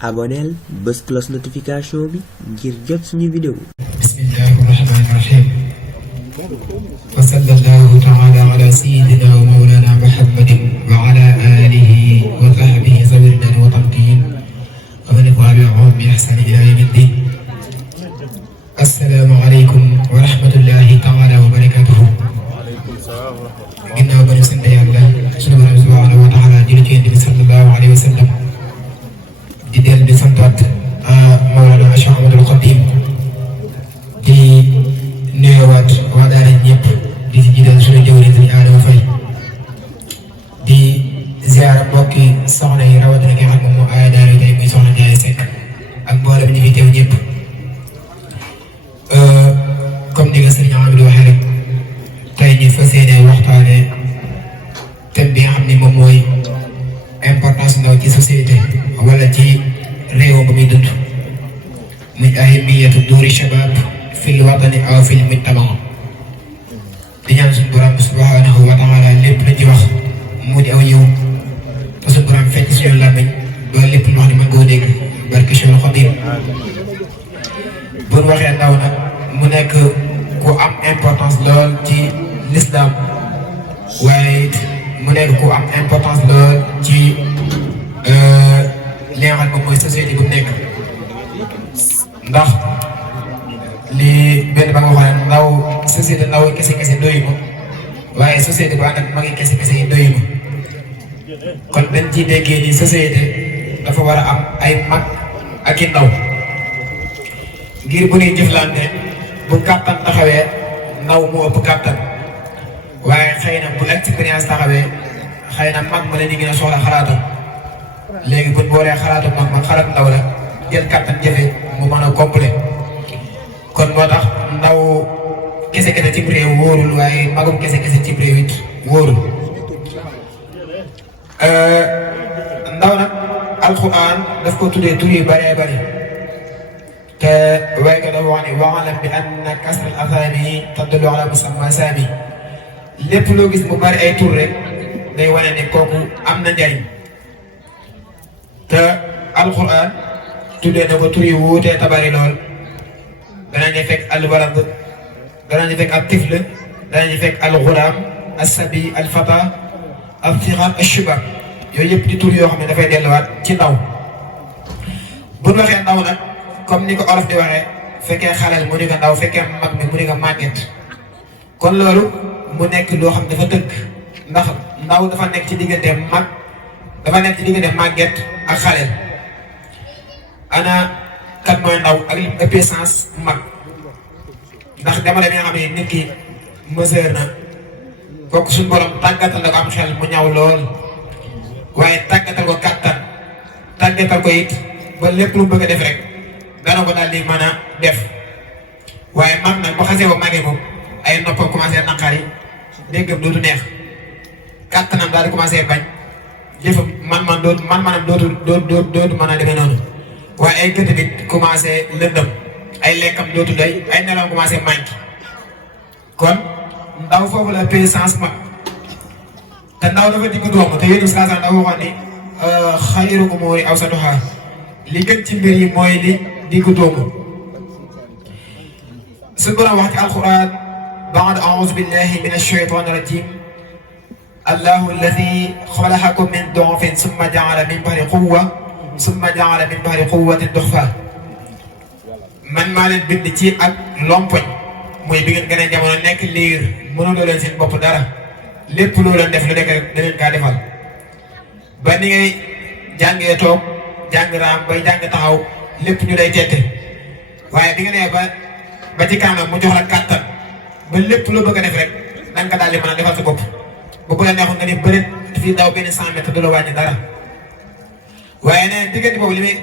aboneel bës cloche notification bi ngir jot suñu vidéo. bismillahi rahmani rahim wa sallallahu taala ala sayyidina wa mawlana muhammadin wa ala alihi wa sahbihi zawi ridwani wa tamkin wa man tabi'ahum bi ihsani ila yawmi ddin. assalaamu aleykum wa rahmatullahi taala wa barakatuhu. ginnaaw ba ñu sant yàlla sunu borom subhanahu wa taala di ci Yonent bi sallallahu alayhi wa sallam di dellu di santaat Mawlana Cheikh Ahmadul Khadim di nuyuwaat waa daara ñëpp di si jiital suñu jëwriñ Sëriñ Adama Faye di ziara mbokki soxna yi rawatina ki nga xam ne moom ay daara tey muy soxna Ndiaye Seck ak mboolem ñi fi teew ñëpp comme ni nga Sëriñ Amady waxee rek tey ñu fas yéene waxtaane thème bi nga xam ne moom mooy importance ndaw ci société wala ci réew ba muy dund muy ahimiyatu duuri shabab fil watani aw fil mujtama. di ñaan suñu borom subhanahu wa taala lépp la ci wax mu di aw yiw te suñu borom fekk suñu làmmiñ ba lépp lu wax ne mën koo dégg barke Cheikhul Khadim. bu ñu waxee ndaw nag mu nekk ku am importance lool ci l'islam waaye mu nekk ku am importance lool ci li nga xam ne mooy société bu nekk ndax li benn ba nga waxoon ne ndaw société ndaw kese kese doyu ma waaye société bu ànd ak mag yi kese kese yi doyu ma kon dañ ciy déggee ni société dafa war a am ay mag ak i ndaw ngir bu ñuy jëflante bu kàttan taxawee ndaw moo ëpp kàttan waaye xëy na bu expérience taxawee xëy na mag ma la ñu gën a soxla xalaatam léegi buñ boolee xalaatu mag ma xalaat ndaw la jël kàttan jafe mu mën a complet kon moo tax ndaw kese kese ci réew wóorul waaye magum kese kese ci réew it wóorul. ndaw nag alquran daf ko tuddee tur yu bëree bëri te waaye nga dafa wax ne wa'lam bi anna kasral asaami tadullu ala musamma saami lépp loo gis mu bëri ay tur rek day wane ne kooku am na njariñ. te alquran tuddee na ko tur yu wuutee tabari lool danañu fekk alwalad danañu fekk al tifl danañu fekk alxulaam alsabi alfata alsigar alshubab yooyu yëpp di tur yoo xam ne dafay delluwaat ci ndaw. bu ñu waxee ndaw nag comme ni ko olof di waxee fekkee xaleel mu ni ko ndaw fekkee mag mi mu ni ko màgget kon loolu mu nekk loo xam dafa tënk ndax ndaw dafa nekk ci diggante mag dafa nekk ci diggante màgget ak xaleel. ana kat mooy ndaw ak li ëppee sens mag ndax jamono bi nga xam ne nit ki mesure na kooku suñu borom tàggatal la ko am xel mu ñaw lool waaye tàggatal ko kàttan tàggatal ko it ba lépp lu bëgg a def rek dana ko daal di mën a def waaye mag nag bu xasee ba màggee moom ay noppam commencé naqari déggam dootu neex kàttanam daal di commencé bañ jëfam man dootu mën a demee noonu. waaye ay gët nit commencé lëndëm ay lekkam dootu doy ay nelaw commencé manqué kon ndaw foofu la puissance mag te ndaw dafa diggu doomu te yéen saa dafa waxoon ni xayru umuuri awsatuhaa li gën ci mbir yi mooy li diggu doomu. suñu borom wax ci alquran ba'da a'uuzu billahi mina shaytaani rajiim allahu alladi xalaqakum min du'fin summa ja'ala min ba'di quwwa summa ja'ala min ba'di quwwatin du'fa man maa leen bind ci ak lompoñ mooy bi ngeen gën a jamono nekk liir mënuloo leen seen bopp dara lépp loo leen def lu nekk rek da leen kaa defal ba ni ngay jàngee toog jàng raam bay jàng taxaw lépp ñu lay tette waaye bi nga nee ba ci kanam mu jox la kàttan ba lépp loo bëgg a def rek da nga ko daal di mën a defal sa bopp bu la neexoon nga ni bëreet fii daw benn 100 mètres du la wàññi dara. waaye nee diggante boobu li muy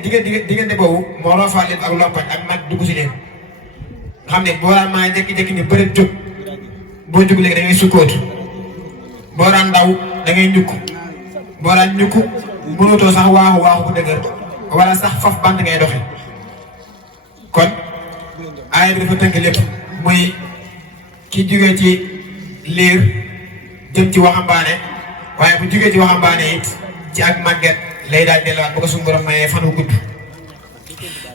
diggante boobu moo roofaa leen ak lompañ ak mag dugg si leen xam ne boo daan maa jékki-jékki ni bëri jóg boo jóg léegi da ngay sukkootu boo daan ndaw da ngay ñukk boo daan ñukk mënutoo sax waaxu bu dëgër wala sax faf bant ngay doxe kon aaya bi dafa tënk lépp muy ki jógee ci liir jëm ci waxambaane waaye bu jógee ci waxambaane it ci ak màgget lay daal delluwaat bu ko suñu borom mayee fan wu gudd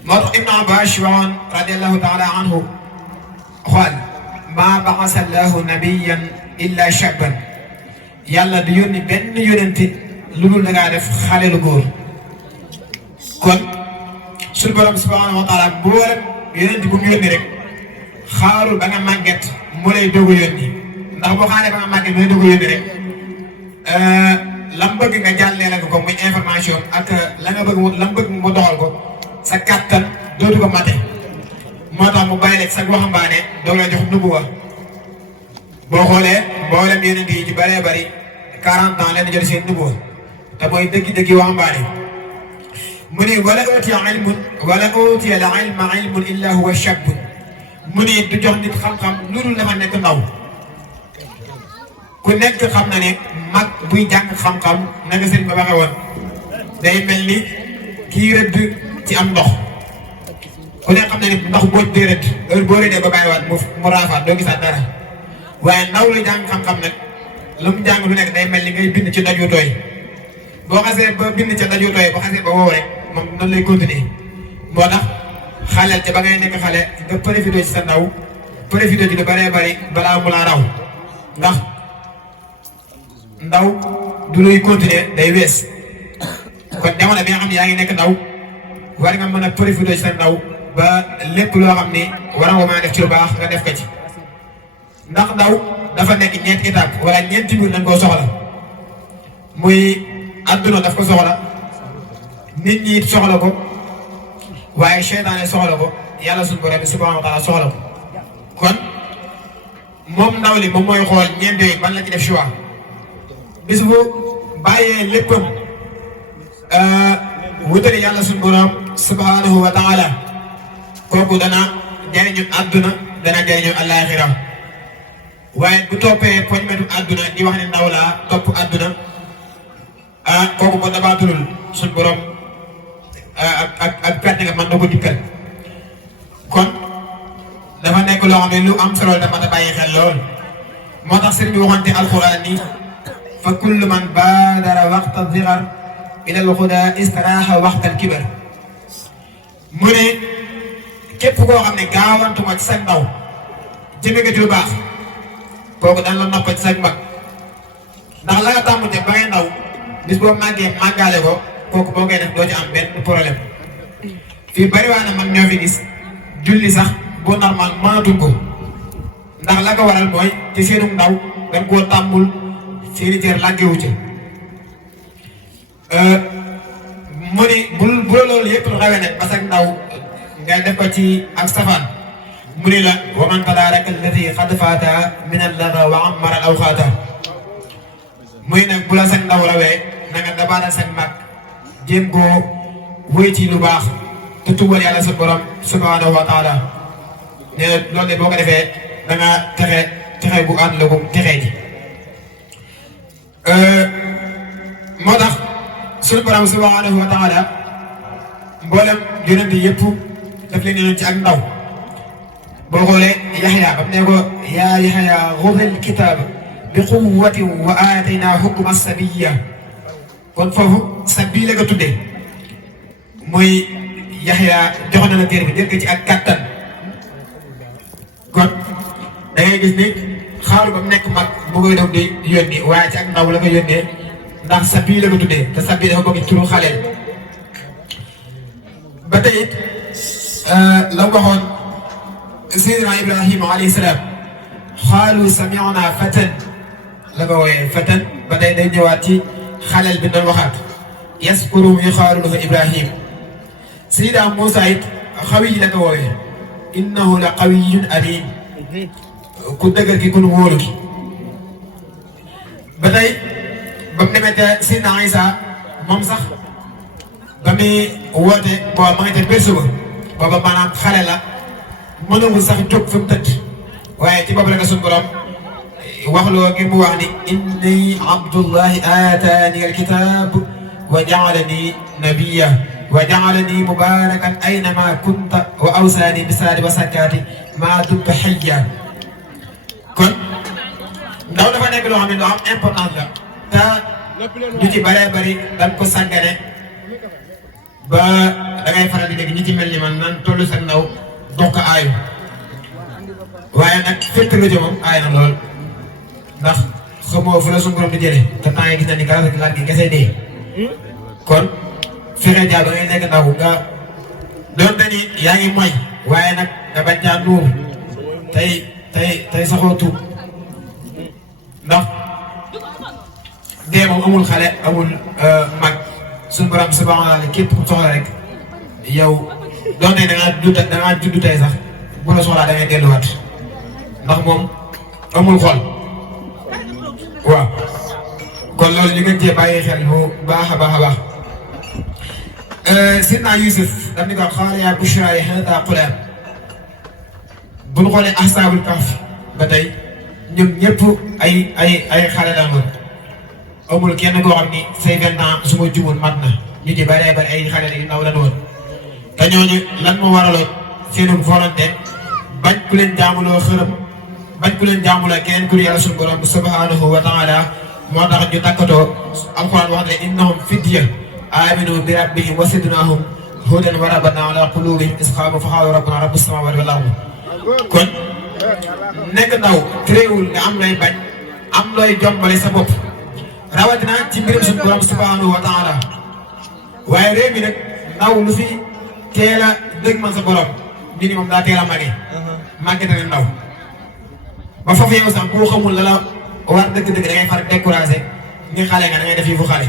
moo tax Ibn Abbas waxoon radiyallahu taala anhu xool maa ba'asa Allahu nabiyyan illa shaban yàlla du yónni benn yónenti lu dul da ngaa def xale lu góor kon suñu borom subhanahu wa taala mboolem yónenti bu mu yónni rek xaarul ba nga màgget mu lay doog a yónni ndax boo xaaree ba nga màgget mu lay doog a yónni rek lam bëgg nga jàllee la ko muy information ak la nga bëgg lam bëgg mu doxal ko sa kattan dootu ko mate moo tax mu bàyyi leen sa waxambaane doo la jox nubuwa boo xoolee mboolem yeneen yi ci bëree bëri 40 ans leen di jël seen nubuwa te mooy dëgg-dëgg waxambaane mu ni wala utiya la ilma ilmun illa huwa shabun mu ni du jox nit xam-xam lu dul dafa nekk ndaw ku nekk xam na ne mag buy jàng xam-xam naka sëriñ ba waxee woon day mel ni kii rëdd ci am ndox ku nekk xam na ne ndox boo dee rëdd heure boo rëddee ba bàyyiwaat mu raafaat doo gisaat dara waaye ndaw la jàng xam-xam nag lu mu jàng lu nekk day mel ni ngay bind ci daju tooy boo xasee ba bind ca daju tooy boo xasee ba wow rek moom noonu lay continuer moo tax xaleel ca ba ngay nekk xale nga profité ci sa ndaw profité ci lu bëree bëri balaa mu laa raw ndax ndaw du luy continuer day wees kon jamono bi nga xam ne yaa ngi nekk ndaw war nga mën a profité ci sa ndaw ba lépp loo xam ni war nga mën a def ci lu baax nga def ko ci ndax ndaw dafa nekk ñeenti étape wala ñeenti mbir dañ koo soxla muy adduna daf ko soxla nit ñi soxla ko waaye seytaane soxla ko yàlla suñu borom bi subhanahu wa taala soxla ko kon moom ndaw li moom mooy xool ñeent yooyu ban la ci def choix bis bu bàyyee léppam wutali yàlla suñu borom subhanahu wa taala kooku dana jariñu àdduna dana jariñu àllaaxira waaye bu toppee poñ metu àdduna di wax ne ndaw laa topp àdduna kooku ba dabaatulul suñu borom ak perte nga mën na ko dikkal kon dafa nekk loo xam ne lu am solo dama ta bàyyi xel lool moo tax sëriñ bi waxoon te alxuraan ni fa kullu man baadara waxta digar ila alxuda istaraaxa waxta alkibar mu ne képp koo xam ne gaawantu ma ci sa ndaw jëme nga ci lu baax kooku daan la noppal ci sa mag ndax la nga tàmm te ba ngay ndaw bis boo màggee màggaale ko kooku boo koy def doo ci am benn problème fii bari waa na mag ñoo fi gis julli sax bu normal mënatuñ ko ndax la ko waral mooy ci seenu ndaw dañ koo tàmmul seeni cër làggewu ci mu ni bu loolu yëpp rawee nag parce que ndaw nga def ko ci ak safaan mu ni la wa man tadaraka alladi xad faata min allaga wa amara al awxaata muy nag bu la sag ndaw rawee na nga dabaana sag mag jéem koo wéy ci lu baax te tuubal yàlla sa borom subhanahu wa taala ne loolu de boo ko defee da nga texe bu ànd la ko texee ji moo tax suñu borom subhanahu wa taala mboolem yonent yëpp daf leen yoon ci ak ndaw boo xoolee Yaxya ba mu ne ko yaa Yaxya xudil kitaab bi quwwatin wa aataynaa hukma sabiyya kon foofu sa bii la ko tuddee mooy Yaxya jox na la téere bi jël ko ci ak kattan kon da ngay gis ni xaaru ba mu nekk mag mu koy doon di yónni waaye ci ak ndaw la ko yónnee ndax sa bii la ko tuddee te sa bii dafa bokk turu xaleel ba tey it la waxoon Seydina Ibrahima alayhi salaam xaalu sami'na fatan la ko wooyee fatan ba tey day ñëwaat ci xaleel bi doon waxaat yaskuru mi xaalu lahu Ibrahim Seydina Muusaa it xawi la ko wooyee innahu la qawiyyun amin ku dëgër ki ku nu wóolu ki ba tey ba mu demee te Seydina Isa moom sax ba muy woote booba ma ngi te berse ba booba maanaam xale la mënawul sax jóg fi mu tëdd waaye ci boobu la nga suñu borom waxloo ngir mu wax ni inni abdullahi aataani alkitab wa jaalani nabiya wa jaalani mubarakan aynama kunta wa awsaani bisaadi wa sakkaati maa dumtu hayya kon ndaw dafa nekk loo xam ne lu am importance la te ñu ci bëree bëri dañ ko sàggane ba da ngay faral di dégg ñi ci mel ni man naan tollu sa ndaw dox ko aayu waaye nag fekk nga jëmam aay na lool ndax xamoo fu la suñu borom di jëlee te temps yi gis na ni garab gi laaj gi kese dee kon fexe jaar ba ngay nekk ndaw nga doonte ni yaa ngi moy waaye nag nga bañ caa nuur tey saxoo tuub ndax dee moom amul xale amul mag suñu borom subhanahu wa taala képp ku soxla rek yow doonte da ngaa judd tey sax bu la soxlaa da ngay delluwaat ndax moom amul xol waaw kon loolu ñu gën cee bàyyi xel bu baax a baax a baax. Sidna Yusuf daf ni ko qaala yaa bushraa haadhaa ghulaam bu ñu xoolee ashaabul kahf ba tey ñoom ñëpp ay xale la woon amul kenn koo xam ni say 20 ans su ma jumul mat na ñu ci bëree bëri ay xale yu ndaw la woon te ñooñu lan moo waraloon seenu volonté bañ ku leen jaamuloo xërëm bañ ku leen jaamuloo keneen ku yàlla suñu borom subhanahu wa taala moo tax ñu takkatoo alquran wax ne innahum fidya aminu bi rabbihim wa zidnaahum hudan wa rabatna ala qulubihim iz qaamu fa qaalu rabbuna rabbus samaawaati wal ardi kon nekk ndaw tréewul nga am looy bañ am looy jombale sa bopp rawatina ci mbirum suñu borom subhanahu wa taala waaye réew mi nag ndaw lu fi teel a dëgg man sa borom ñu ni moom daa teel a màgge te ne ndaw ba foofu yow sax boo xamul la la war dëgg-dëgg da ngay far découragé ni xale nga da ngay def yi fu xale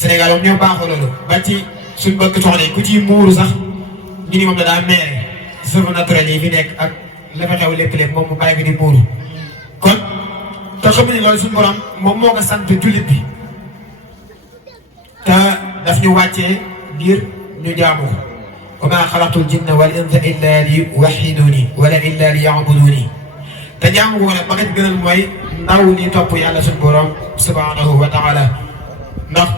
Sénégal moom ñoo baaxoo loolu ba ci suñ bëgg soxna yi ku ci muuru sax ñu ni moom da daa meere cheveux naturel yi fi nekk ak la fa xew lépp moom mu bàyyi fi di muuru kon te xam ni loolu suñu borom moom moo ko sant jullit bi te daf ñu wàccee ngir ñu jaamu ko wa maa xalaqtul jinna wal insa illa liyuwahhiduni wala illa liya'buduni te jaamu ko nag ba nga ci gënal mooy ndaw ni topp yàlla suñu borom subhanahu wa taala ndax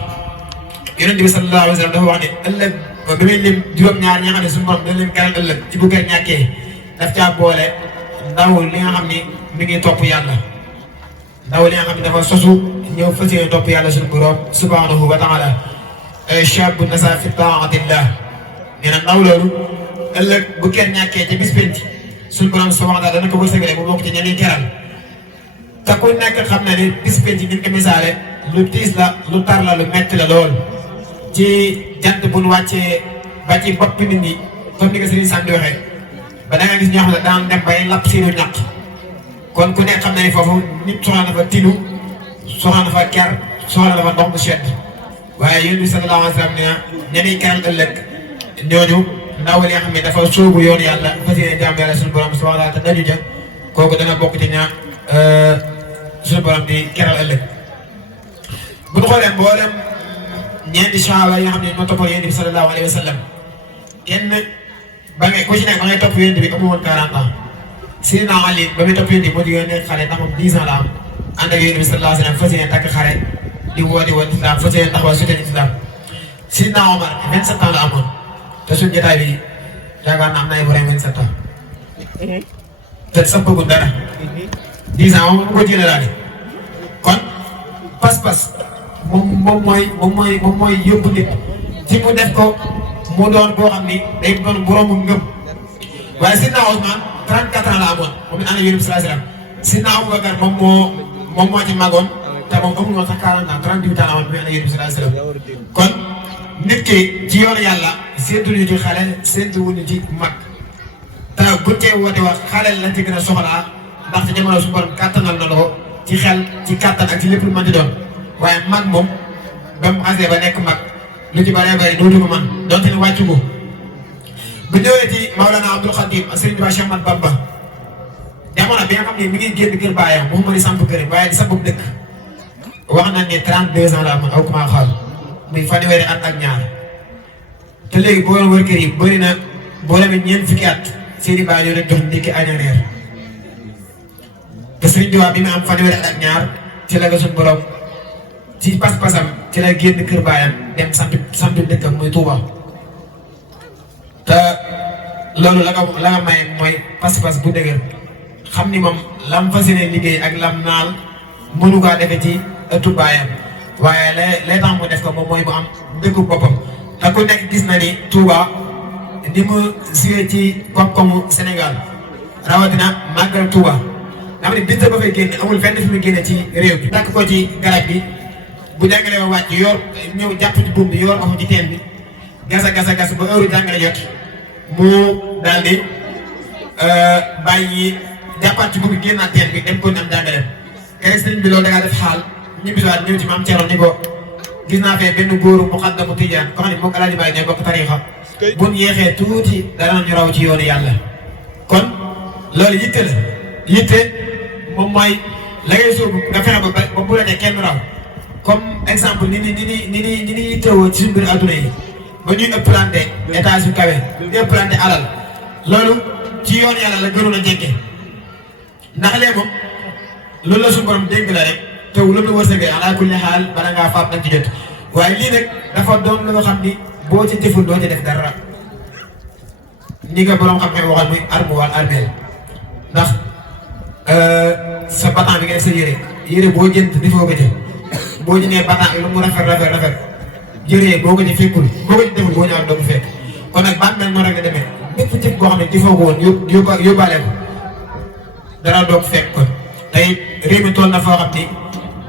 yonent bi sallallahu alayhi wa sallam dafa wax ne ëllëg bi muy lim juróom-ñaar ñi nga xam ne suñu borom dana leen keral ëllëg ci bu kër ñàkkee daf caa boole ndaw li nga xam ni mi ngi topp yàlla ndaw li nga xam ne dafa sosu ñëw fas yéene topp yàlla suñu borom subhanahu wa taala shaabun nasaa fi taatillah nee na ndaw loolu ëllëg bu kenn ñàkkee ca bis penc suñu borom subhanahu wa taala dana ko wërsëgale mu bokk ci ñeneen keral te ku nekk xam na ne bis penc ni ko misaale lu tiis la lu tar la lu metti la lool ci jant bu nu wàccee ba ci bopp nit ñi comme ni ko Serigne Sam di waxee ba da nga gis ñoo xam ne daan dem bay lapp seenu ñàkk kon ku nekk xam na ne foofu nit soxla na fa tinu soxla na fa ker soxla na fa ndox mu sedd waaye yéen bi sallallahu alayhi wa sallam ne ñeneen keral ëllëg ñooñu ndaw li nga xam ne dafa sóobu yoon yàlla fas yéene jaam yàlla suñu borom subhanahu wa taala te daju ja kooku dana bokk ci ñaar suñu borom di keral ëllëg bu ñu xoolee mboolem ñeenti sahaaba yi nga xam ne ñoo toppoon yonent bi sallallahu alayhi wa sallam kenn ba ngay ku ci nekk ba ngay topp yonent bi amu woon 40 ans Sidina Ali ba muy topp yonent bi moo di nekk xale ndax moom 10 ans la am ànd ak yonent bi sallallahu alayhi wa sallam fas yéene takk xare di woote woon islam fas yéene taxawal soutien islam Sidina Omar 27 ans la amoon te suñu jotaay bi yaakaar naa am na ay borom 27 ans te sax bëggul dara 10 ans moom mu ko jëlee daal kon pas-pas moom mooy yóbbu nit ci mu def ko mu doon boo xam ni day doon boroomu ngëm waaye Sidna Ousmane 34 ans la amoon moom it ànd ak Yonent bi sallallahu alayhi wasallam Sidna Aboubacar moom moo ci magoon te moom amul woon sax 40 ans 38 ans la amoon moom it ànd ak Yonent bi sallallahu alayhi wasallam kon nit ki ci yoonu yàlla séntu ñu ci xale séntu wuñu ci mag te buñ cee woote wax xale lañ ci gën a soxlaa ndaxte jamono suñu borom kàttanal na ko ci xel ci kàttan ak ci lépp lu mën di doon waaye mag moom ba mu xasee ba nekk mag lu ci bëree bëri dootu ko man donte ne wàccu ko bu ñëwee ci Maolana Abdoul Khadim ak Serigne Touba Cheikh Ahmadou Bamba jamono bi nga xam ne mi ngi génn kër baayam waxuma di samp kër waaye di samp dëkk wax nañ ne 32 ans la am aw kuma xaal muy fanweeri at ak ñaar te léegi boo doon wër kër yi bëri na boo demee ñeent fukki at seeni baay yoo leen jox ndékki añ ak reer te Serigne Touba bi mu am fanweeri at ak ñaar ci la nga suñ borom ci pas-pasam ci la génn kër baayam dem sant dëkkam muy Touba te loolu la nga may mooy pas-pas bu dëgër xam ni moom lam fas yéene liggéey ak lam naal mënu kaa defe ci ëttu baayam waaye lay tax mu def ko moom mooy mu am dëkku boppam te ku nekk gis na ni Touba ni mu siwee ci koom-koomu Sénégal rawatina màggal Touba nga xam ne bis ba fay génne amul fenn fi mu génne ci réew bi. takk ko ci garab bi bu jàngalee ba wàcc yor ñëw jàpp ci buum bi yor ko ci teen bi gasa ba heure jàngale jot mu daal di bàyyi jàppaat ci buum bi génnaat teen bi dem ko am jàngaleem. keroog sëriñ bi loolu da ngaa def xaal ñu bisiwaat ñëw ci maam Thierno ni ko gis naa fee benn góoru muqaddamu tijaan ko xam ne moom Alaaji Baay ñooy bokk tariixa buñ yeexee tuuti danañu raw ci yoonu yàlla. kon loolu yitte la yitte moom mooy la ngay sóobu nga fexe ba bu la ne kenn raw comme exemple ni ni yittewoo ci suñu biir adduna yi ba ñuy ëppalante étage yu kawe di ëppalante alal loolu ci yoonu yàlla la gënoon a jege ndax léegi moom loolu la suñu borom dénk la rek te wu loolu la wërsëgee ala kulli xaal bala ngaa faat nag ci jot waaye lii nag dafa doon lu nga xam ni boo ci jëful doo ci def dara ni nga borom xam-xam waxal muy arme wala armeel ndax sa batan bi nga def sa yére boo jënd defoo ko ci boo jëndee batan bi lu mu rafet jëree boo ko ci fekkul boo ko ci deful boo ñëwaat doo ko fekk kon nag ban mel noonu rek la demee bépp jëf boo xam ne defoo ko woon yóbbaale ko dara doo ko fekk kon tey réew mi toll na foo xam ni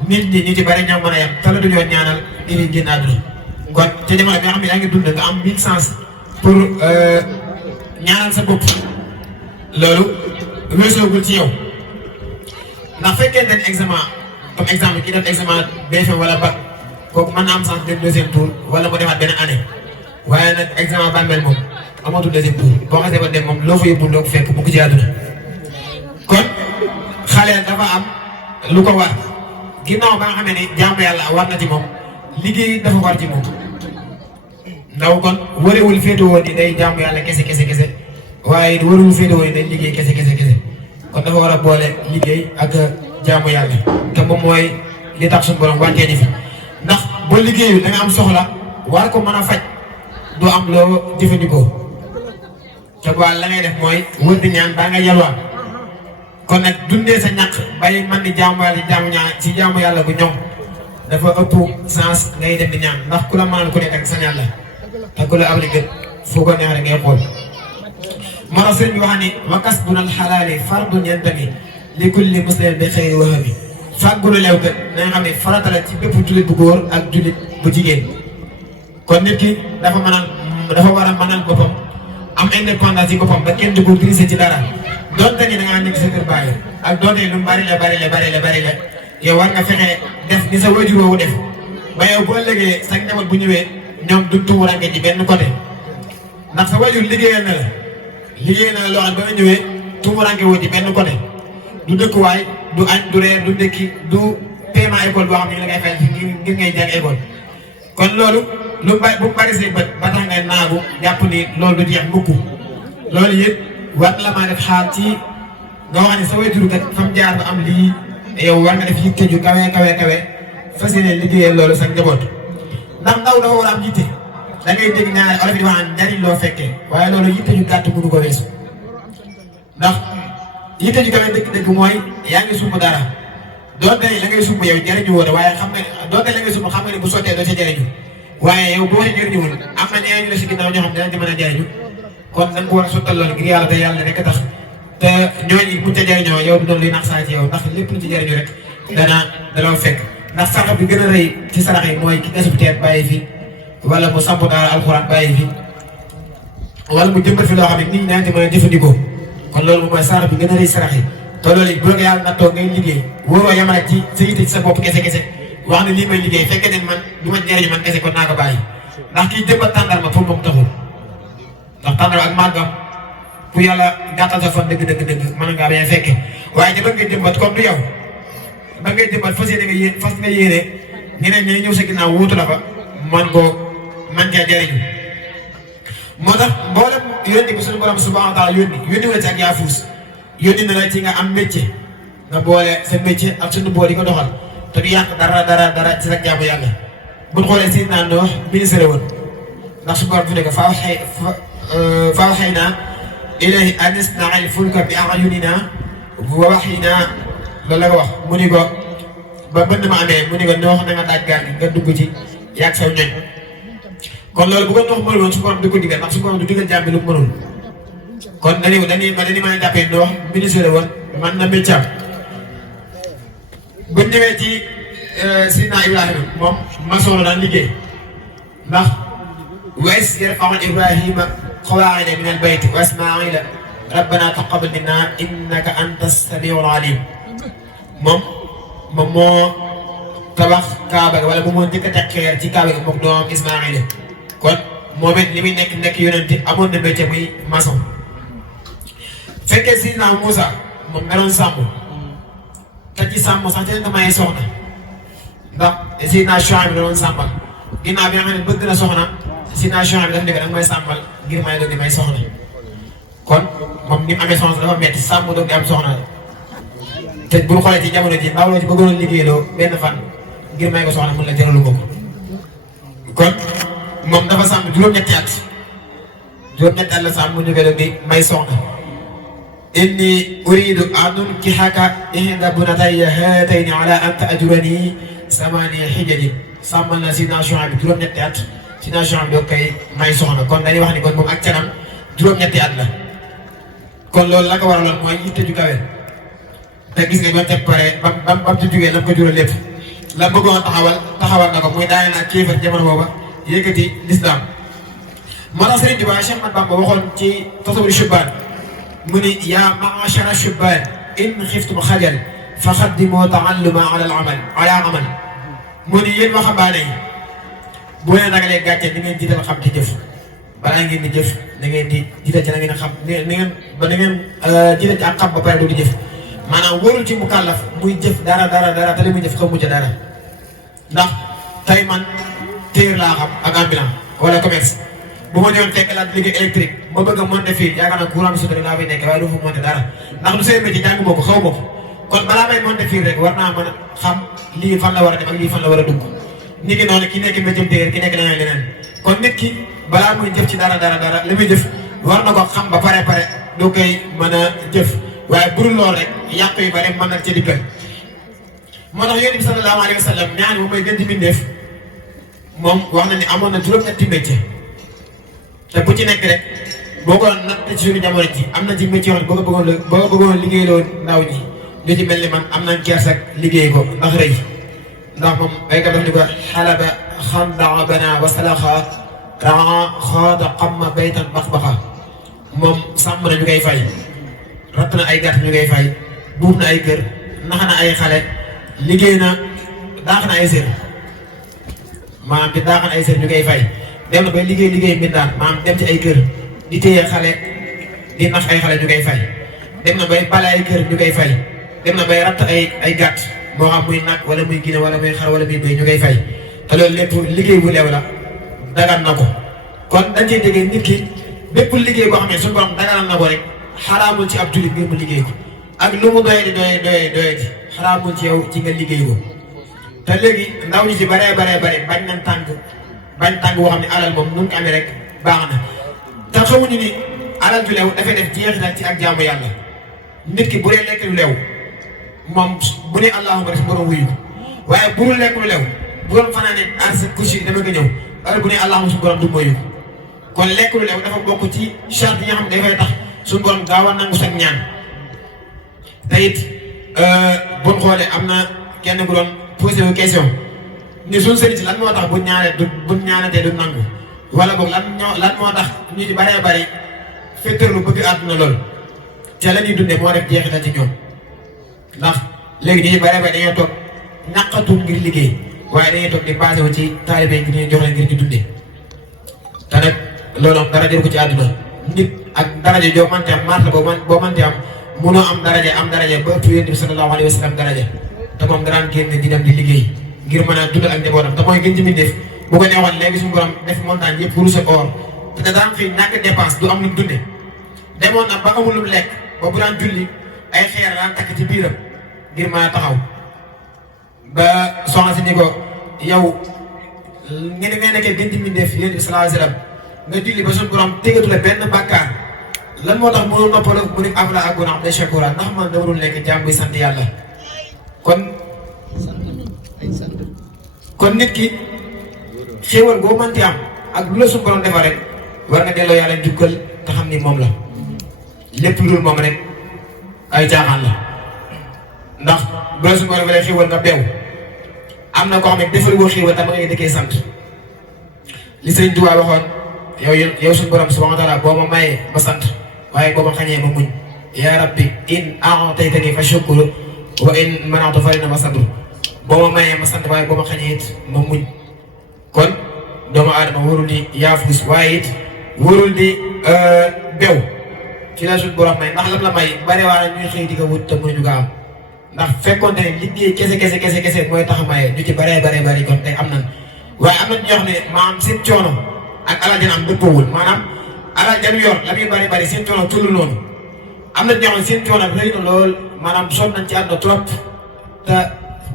nit ñi ñu ci bari ñoo mën a yem te la duñoo ñaanal iri génn àdduna kon te jamono bi nga xam ne yaa ngi dund nga am 1000 chance pour ñaanal sa bopp loolu weesoogul ci yow ndax fekkee dañ examen comme exemple ki def examen BFEM wala bac kooku mën na am chance dem deuxième tour wala mu defaat benn année waaye nag examen bàmmeel moom amatul deuxième tour boo xasee ba dem moom loo fa yóbbul doo ko fekk bu ko ci àdduna kon xale dafa am lu ko war ginnaaw ba nga xamee ni jaamu yàlla war na ci moom liggéey dafa war ci moom ndaw kon warewul féetewoo ni day jaamu yàlla kese waaye warewul féetewoo ni day liggéey kese kon dafa war a boole liggéey ak jaamu yàlla te moom mooy li tax suñu borom wàccee ni fi ndax boo liggéeyu da nga am soxla war ko mën a faj doo am loo jëfandikoo te waa la ngay def mooy wër di ñaan baa nga yalwaan kon nag dundee sa ñàkk bay man di jaamu yàlla bu ñoom dafa ëpp sens ngay dem di ñaan ndax ku la mënal ku nekk ak sa ñaan la te ku la am li gën foo ko neex rek ngay xool moo tax sëriñ bi wax ni wa kasbunal xalaali fardun yantami li kulli muslimin bi xëyri wahami fàggu lu leew kat na nga xam ne farata la ci bépp jullit bu góor ak jullit bu jigéen kon nit ki dafa war a mënal boppam am indépendance ci boppam ba kenn du ko grisé ci dara donte ni da ngaa nekk sa kër bàyyi ak donte lu mu bari la yow war nga fexe def ni sa wajur woowu def ba yow bu ëllëgee sa njaboot bu ñëwee ñoom du tuurange ci benn côté ndax sa wajur liggéeyal na la loo xam ba nga ñëwee tuurange woo ci benn côté du dëkkuwaay du añ du reer du ndekki du paiement école boo xam ne la ngay fay ngir ngay jàng école kon loolu bu bari say bët ba tax ngay naagu jàpp ni loolu du jeex mukk loolu yëpp war la maa def xaar ci nga wax ne sa wajur kat fa mu jaar ba am lii yow war nga def yitte ju kawe fas yéene liggéeyal loolu sa njaboot ndax ndaw dafa war a am yitte da ngay dégg ñaari olof di wax njariñ loo fekkee waaye loolu yitte ju gàtt mënu ko weesu ndax yitte ju kawe dëgg-dëgg mooy yaa ngi sumb dara doonte la ngay sumb yow jariñu woo waaye xam nga ne doonte la ngay sumb xam nga ne bu sottee doo ca jariñu waaye yow boo ca jariñuwul am na ñeneen ñu la si ginnaaw ñoo xam ne dinañ ci mën a jariñu kon da nga ko war a sottal loolu ngir yàlla te yàlla rek a tax te ñooñu buñ ca jariñoo yow du doon luy nax saa ci yow ndax lépp lu ci jariñu rek daloo fekk ndax sarax bi gën a rëy ci sarax yi mooy ki gasub teen bàyyi fi wala mu samp daara alxuraan bàyyi fi wala mu jëmbat fi loo xam ne nit ñi daañu ci mën a jëfandikoo kon loolu moom mooy sarax bi gën a rëy sarax yi te loolu bu la ko yàlla nattoo ngay liggéey wóoroo yam rek ci sa yitte ci sa bopp kese wax ne lii may liggéey fekkee ne man du ma jariñu man kese kon naa ko bàyyi ndax kii jëmbat tàndarma pour moom taxul ndax tàndarma ak màggam ku yàlla gàttal sa fan dëgg mën ngaa bañ a fekke waaye ñi bëgg nga jëmbat comme du yow ba ngay jëmbat fas nga yéene ñeneen ñi ñëw sa ginnaaw wuutu la fa man caa jariñu moo tax mboolem yónni bi suñu borom subhanahu wa taala yónni la ci ak yaafuus yónni na la ci nga am métier nga boole sa métier ak suñu bool yi ko doxal te du yàq dara ci sa jaamu yàlla buñ xoolee si naan no ministre woon ndax suñu borom fu nekk faaw xëy naa ilayhi an isna'il fulka bi a'yunina wa wahyina loolu la ko wax mu ni ko ba bënn ma amee mu ni ko noo xam ne nga daaj gaal gi nga dugg ci yàgg saw ñoñ kon loolu bu ko ndox mënul woon su borom di ko digal ndax su borom du digal jaam bi lu mu mënul kon dañuy mën a jàppee ndox ministre la woon man na métier bu ñëwee ci Sidna Ibrahima moom maçon la daan liggéey ndax wa iz yarfa'u Ibrahima qawaa'ida min al-bayti wa Ismaa'iila rabbana taqabbal minna innaka anta as-sami'ul 'aliim moom moo tabax Kaaba ga wala moom moo njëkk a teg xeer ci Kaaba ga moom doomam Ismaa'iila kon moom it li muy nekk yonent amoon na métier muy maçon fekkee Sidna Moussa moom nga doon sàmm te ci sàmm sax te nga may soxna ndax Sidna Shuayb da doon sàmmal ginnaaw bi nga xam ne bëgg na soxna Sidna Shuayb bi daf ne ko danga may sàmmal ngir may doon di may soxna kon moom ni mu amee soxna dafa metti sàmm doog di am soxna te bu ñu xoolee ci jamono ji ndaw loo ci bëggoon liggéeyloo benn fan ngir may ko soxna mun la jëralu nga ko kon moom dafa sàmm juróom-ñetti at la sàmm mu ñu ko doon di may soxna inni uridu an unkihaka ihda bunatayya haatayni ala an ta'jurani samaniya hijajin sàmmal na Sidna Shuayb bi juróom-ñetti at Sidna Shuayb bi doo koy may soxna kon dañuy wax ni kon moom ak canam juróom-ñetti at la kon loolu la ko waraloon mooy yitte ju kawe te gis nga ba teg pare bam ci jugee la ko jural lépp la bëggoon taxawal na ko muy daane naa kéefar jamono booba yëkkati lislaam moo tax Sëriñ Tuubaa Cheikh Ahmad Bamba waxoon ci Tasawwur Shubaan mu ni yaa ma'ashara shubaan in xiftum xajal fa xaddimoo taalluma ala amal mu ni yéen waxambaane yi bu leen ragalee gàcce ni ngeen jiital xam ci jëf balaa ngeen di jëf na ngeen di jiital ci na ngeen xam na ngeen jiital ci ak xam ba pare doo di jëf maanaam wóorul ci mukallaf muy jëf dara te li muy jëf xamu ca dara ndax tey man téer laa xam ak ambulant wala commerce bu ma ñëwoon fekk laa liggéey électrique ma bëgg a monter fii yaakaar naa courant bi sutura laa fay nekk waaye du fa monter dara ndax du seen métier jàng ma ko xaw ma ko kon balaa may monter fii rek war naa mën a xam lii fan la war a dem ak lii fan la war a dugg nit ki noonu ki nekk métier téer ki nekk leneen kon nit ki balaa muy jëf ci dara li muy jëf war na ko xam ba pare doo koy mën a jëf waaye bu dul lool rek yàq yu bare mën na ci dikkal moo tax Yonent bi sallallahu alayhi wa sallam ñaan moom mooy gën di bindeef moom wax na ni amoon na juróom-ñetti métier te bu ci nekk rek boo ko natt ci suñu jamono ji am na ci métier yoo xam ne boo ko bëggoon liggéeyloo ndaw ñi ñu ci mel ni man am nañ kersak liggéey ko ndax rëy ndax moom béykat daf ni ko xalaba xandaa bana wa salaxa raa xaada xamma baytan bax-baxa moom sàmm na ñu koy fay ratt na ay gàtt ñu koy fay buub na ay kër nax na ay xale liggéey na daax na ay sër maanaam di daax na ay sër ñu koy fay dem na bay liggéey mbindaan maanaam dem ci ay kër di téye xale di nax ay xale ñu koy fay dem na bay bale ay kër ñu koy fay dem na bay ratt ay gàtt moo xam muy nag wala muy gine wala muy xar wala muy béy ñu koy fay te loolu lépp liggéey bu leew la dagan na ko kon dañ cee déggee nit ki bépp liggéey boo xam ne suñu borom daganal na ko rek xaraamul ci ab jullit ngir mu liggéey ko ak lu mu doyee di xaraamul ci yow ci nga liggéey ko te léegi ndaw ñi ci baree bañ nañ tàng boo xam ne alal moom nu mu amee rek baax na te xamuñu ni alal ju leew dafay def jeexital ci ak jaamu yàlla nit ki bu dee lekk lu leew moom bu ne allahumma rek borom wuyu waaye bu dul lekk lu leew bu doon fanaane arsa kusi dama nga ñëw heure bu ne allahumma suñu borom du moyu kon lekk lu leew dafa bokk ci charte yi nga xam ne dafay tax suñu borom gaaw a nangu sag ñaan te it buñ xoolee am na kenn ku doon posé wu question ni suñ sëriñ si lan moo tax buñ ñaanatee du nangu wala boog lan moo tax ñu ci baree bari féeteerlu bëgg àdduna lool ca la ñuy dundee moo def jeexital ci ñoom ndax léegi ñu ci baree bari dañoo toog ñàqatul ngir liggéey waaye dañuy toog di basé wu ci taalibe ngir ñu jox leen ngir ñu dundee te nag loolu am dara jël ko ci àdduna nit ak daraja joo mante am marta boo mante am munoo am daraja ba ëpp Yonent bi sallallahu alayhi wa sallam daraja te moom daraan génn di dem di liggéey ngir mën a dundal ak njabootam te mooy gën ci mbindeef bu ko neexoon léegi suñu borom def montagne yëpp wurus ak or te da daan xëy ñàkk dépense du am lu mu dunde demoon na ba amul lu mu lekk ba bu daan julli ay xeer daan takk ci biiram ngir mën a taxaw ba soxna si ni ko yow ngeen ngay nekkee gën ci mbindeef Yonent bi sallallahu alayhi wa sallam nga julli ba suñu borom tegatu la benn bàkkaar lan moo tax mënul noppaloo mu ne afla ak gounax de shakura ndax man dama doon lekk jàmm bi sant yàlla kon nit ki xéewal boo mënti am ak lu la suñu borom defal rek war nga delloo yàlla jukkal te xam ni moom la lépp lu dul moom rek ay caaxaan la ndax bu la suñu borom lay xéwal nga beew am na koo xam ne defal woo xéwal te ma ngay dëkkee sant li Sëriñ Tuubaa waxoon yow suñu borom subhaanahu wa taala boo ma mayee ma sant waaye boo ma xañee ma muñ yaa rabbi in a'taytani fa shukru wa in mana'tu fa innama sabru boo ma mayee ma sant waaye boo ma xañee it ma muñ kon doomu aadama warul di yaafus waaye it warul di bew ci la suñu borom may ndax lam la may bari waa ñuy xëy di ko wut te mënuñu ko am ndax fekkoonte ne liggéey kese mooy tax maye ñu ci bari kon tey am nan waaye am na ñoo xam ne maanaam seen coono ak alal dina am dëppoowul maanaam alal janu yor la muy bari seen coono tullu noonu am na ñoo xam ne seen coono rëy na lool maanaam sonn nañ ci àdduna trop te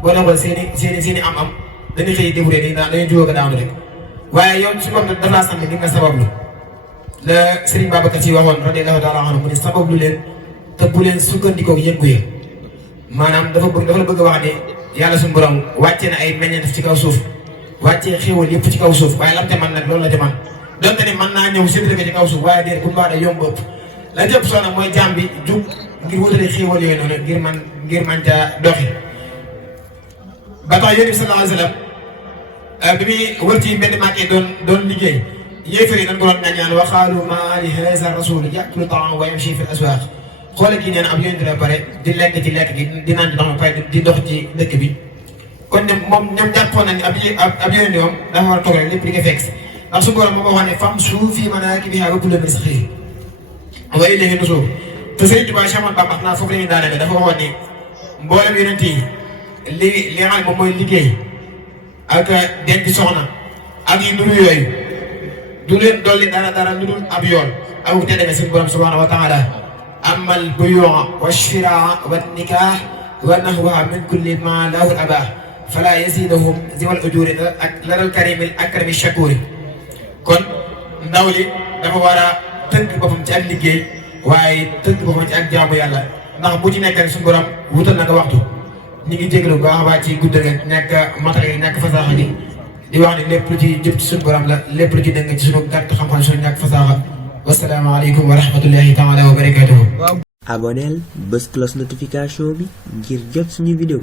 boo nekkoon seen i am dañuy xëy débrouiller dañuy jóg a daanu rek waaye yow su bopp nag dafa sant ni nga sabablu la Serigne Babacar Sy waxoon radiyallahu taala anhu mu ne sabablu leen te bu leen sukkandikoo yëngu-yëng maanaam dafa la bëgg a wax ne yàlla suñu borom wàcce na ay meññeent ci kaw suuf wàccee xéwal yëpp ci kaw suuf waaye lam te man nag loolu la te man donte ne mën naa ñëw séddale ko ci kaw suuf waaye déedéet bu mu baax yomb ëpp la jëpp soo nag mooy jaam bi jug ngir wutale xéwal yooyu noonu ngir man ca doxi ba tax yonent bi sallallahu alayhi wa sallam bi muy wër ci mbedd Màkka doon liggéey yéefar yi dañ ko doon ñaan wa qaalu maa li haazaa rasuul ya'kulu ta'aama wa yamshii fil aswaaq xoolal kii nee na ab yonent la pare di lekk ci lekk gi di naan ci ndox mi pare di dox ci dëkk bi kon ne moom ñoom jàppoon nañ ne ab yonent moom dafa war a toog rek lépp di nga fekk ndax su borom moom waxoon ne famshuu fii manaakibihaa wa kuluu min rizqihi wa ilayhi nushur te Sëriñ Tuubaa Séex Ahmadu Bamba naa foofu la ñuy daanaka dafa waxoon ni mboolem yonent yi li nga xam moom mooy liggéey ak denc soxna ak yu nduru yooyu du leen dolli dara lu dul ab yoon ak te demee suñu borom subhaanahu wa taala amal buyu'a wa shiraa wa nikaah wa nahwaha min kulli ma lahu abaa fala yaziduhum ziwal ujuri ak laral karimil akrami shakuri kon ndaw li dafa war a tënk boppam ci ak liggéey waaye tënk boppam ci ak jaamu yàlla ndax bu ci nekk rek suñu borom wutal na nga waxtu ñu ngi jégalu bu baax a baax ci guddal gi ñàkk matériel yi ñàkk fasaaxa gi di wax ne lépp lu ci jëm ci suñu borom la lépp lu ci dëng ci suñu gàtt xam-xam suñu ñàkk fasaaxa wasalaamaaleykum wa rahmatullahi taala wa barakatuhu aboneel bës cloche notification bi ngir jot suñu vidéo